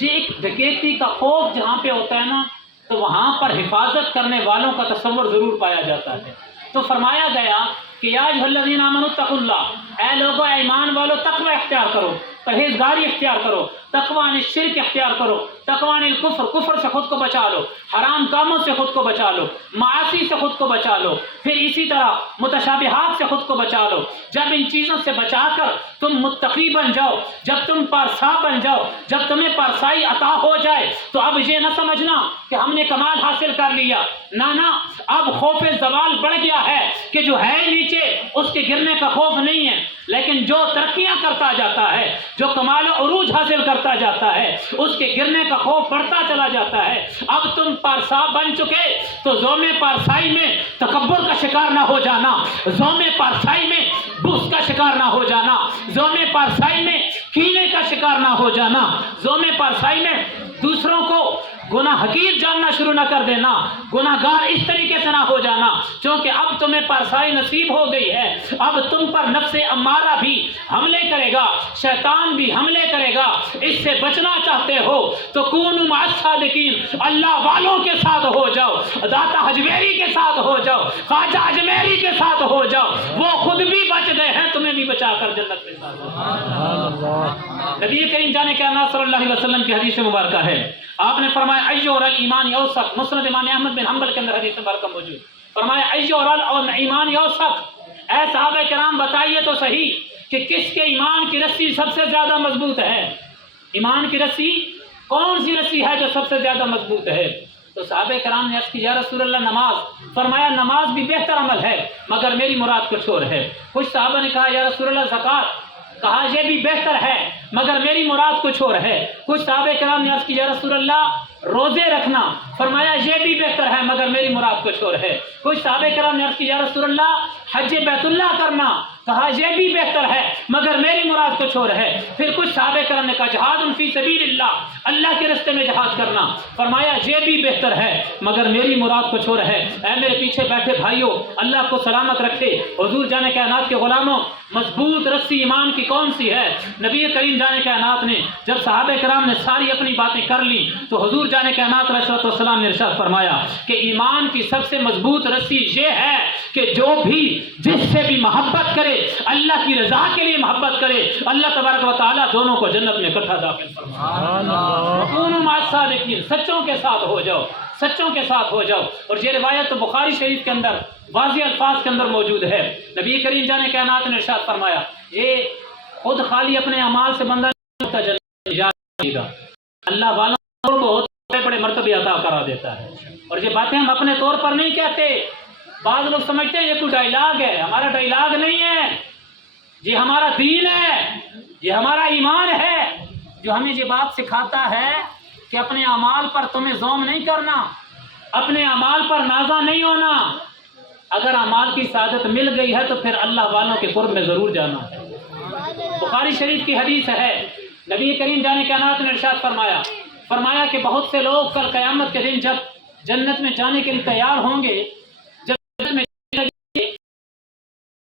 یہ ایک ڈکیتی کا خوف جہاں پہ ہوتا ہے نا تو وہاں پر حفاظت کرنے والوں کا تصور ضرور پایا جاتا ہے۔ تو فرمایا گیا کہ یا ایھا الذین آمنوا اتقوا اللہ، اے لوگو اے ایمان والو تقوی اختیار کرو، پرہیزگاری اختیار کرو، تقوی عن الشرک اختیار کرو، تقوی عن الکفر، کفر سے خود کو بچا لو، حرام کاموں سے خود کو بچا لو، معاصی سے خود کو بچا لو، پھر اسی طرح متشابہات سے خود کو بچا لو۔ جب ان چیزوں سے بچا کر تم متقی بن جاؤ، جب تم پارسا بن جاؤ، جب تمہیں پارسائی عطا ہو جائے تو اب یہ نہ سمجھنا کہ ہم نے کمال حاصل کر لیا، نہ اب خوف زوال بڑھ گیا ہے کہ جو ہے نیچے اس کے گرنے کا خوف نہیں ہے، لیکن جو ترقیاں کرتا جاتا ہے، جو کمال و عروج حاصل کرتا جاتا ہے، اس کے گرنے کا خوف بڑھتا چلا جاتا ہے۔ اب تم پارسا بن چکے تو زوم پارسائی میں تکبر کا شکار نہ ہو جانا، زوم پارسائی میں بغض کا شکار نہ ہو جانا، زوم پارسائی میں کینے کا شکار نہ ہو جانا، زوم پارسائی میں دوسروں کو گناہ حقیر جاننا شروع نہ کر دینا، گناہ گار اس طریقے سے نہ ہو جانا، کیونکہ اب تمہیں پارسائی نصیب ہو گئی ہے۔ اب تم پر نفس امارہ بھی حملے کرے گا، شیطان بھی حملے کرے گا، اس سے بچنا چاہتے ہو تو کونوا مع الصادقین، اللہ والوں کے ساتھ ہو جاؤ، داتا اجمیری کے ساتھ ہو جاؤ، خواجہ اجمیری کے ساتھ ہو جاؤ، وہ خود بھی بچ گئے ہیں، تمہیں بھی بچا کر جنت میں نبی کریم جانے کے نام صلی اللہ علیہ وسلم کی حدیث مبارکہ ہے، آپ نے فرمایا ایّو الایمان اوثق، مسند امام احمد بن حنبل کے اندر حدیث مبارکہ موجود، فرمایا ایّو الایمان اوثق، اے صحابہ کرام بتائیے تو صحیح کہ کس کے ایمان کی رسی سب سے زیادہ مضبوط ہے؟ ایمان کی رسی کون سی رسی ہے جو سب سے زیادہ مضبوط ہے؟ تو صحابہ کرام نے عرض کی یا رسول اللہ نماز، فرمایا نماز بھی بہتر عمل ہے مگر میری مراد کچھ اور ہے۔ کچھ صحابہ نے کہا یا رسول اللہ زکوٰۃ، کہا یہ بھی بہتر ہے مگر میری مراد کچھ اور ہے۔ کچھ صحابہ کرام نے عرض کی یا رسول اللہ روزے رکھنا، فرمایا یہ بھی بہتر ہے مگر میری مراد کچھ اور ہے۔ کچھ صحابہ کرام نے عرض کی یا رسول اللہ حج بیت اللہ کرنا، کہا یہ بھی بہتر ہے مگر میری مراد کچھ اور ہے۔ پھر کچھ صحابہ کرام نے کہا جہاد فی سبیل اللہ، اللہ کے راستے میں جہاد کرنا، فرمایا یہ بھی بہتر ہے مگر میری مراد کچھ اور ہے۔ اے میرے پیچھے بیٹھے بھائیوں، اللہ کو سلامت رکھے، حضور جانے کائنات کے غلاموں، مضبوط رسی ایمان کی کون سی ہے؟ نبی کریم جانے کائنات نے جب صحابہ کرام نے ساری اپنی باتیں کر لی تو حضور جانے کائنات علیہ السلام نے ارشاد فرمایا کہ ایمان کی سب سے مضبوط رسی یہ ہے کہ جو بھی جس سے بھی محبت کرے، اللہ کی رضا کے لیے محبت کرے، اللہ تبارک و تعالیٰ دونوں کو جنت میں اکٹھا داخل فرمائے۔ کونوا مع الصادقین، سچوں کے ساتھ ہو جاؤ، سچوں کے ساتھ ہو جاؤ۔ اور یہ روایت تو بخاری شریف کے اندر واضح الفاظ کے اندر موجود ہے۔ نبی کریم جانے کائنات نے ارشاد فرمایا یہ خود خالی اپنے اعمال سے بندہ نہیں ہوتا جنت گا، اللہ والوں کو بہت بڑے بڑے مرتبے عطا کرا دیتا ہے۔ اور یہ باتیں ہم اپنے طور پر نہیں کہتے، بعض لوگ سمجھتے ہیں یہ کوئی ڈائلاگ ہے، ہمارا ڈائلاگ نہیں ہے، یہ ہمارا دین ہے، یہ ہمارا ایمان ہے جو ہمیں یہ بات سکھاتا ہے کہ اپنے اعمال پر تمہیں زوم نہیں کرنا، اپنے اعمال پر نازا نہیں ہونا۔ اگر اعمال کی سعادت مل گئی ہے تو پھر اللہ والوں کے قرب میں ضرور جانا ہے۔ بخاری شریف کی حدیث ہے، نبی کریم جانے کائنات نے ارشاد فرمایا کہ بہت سے لوگ کل قیامت کے دن جب جنت میں جانے کے لیے تیار ہوں گے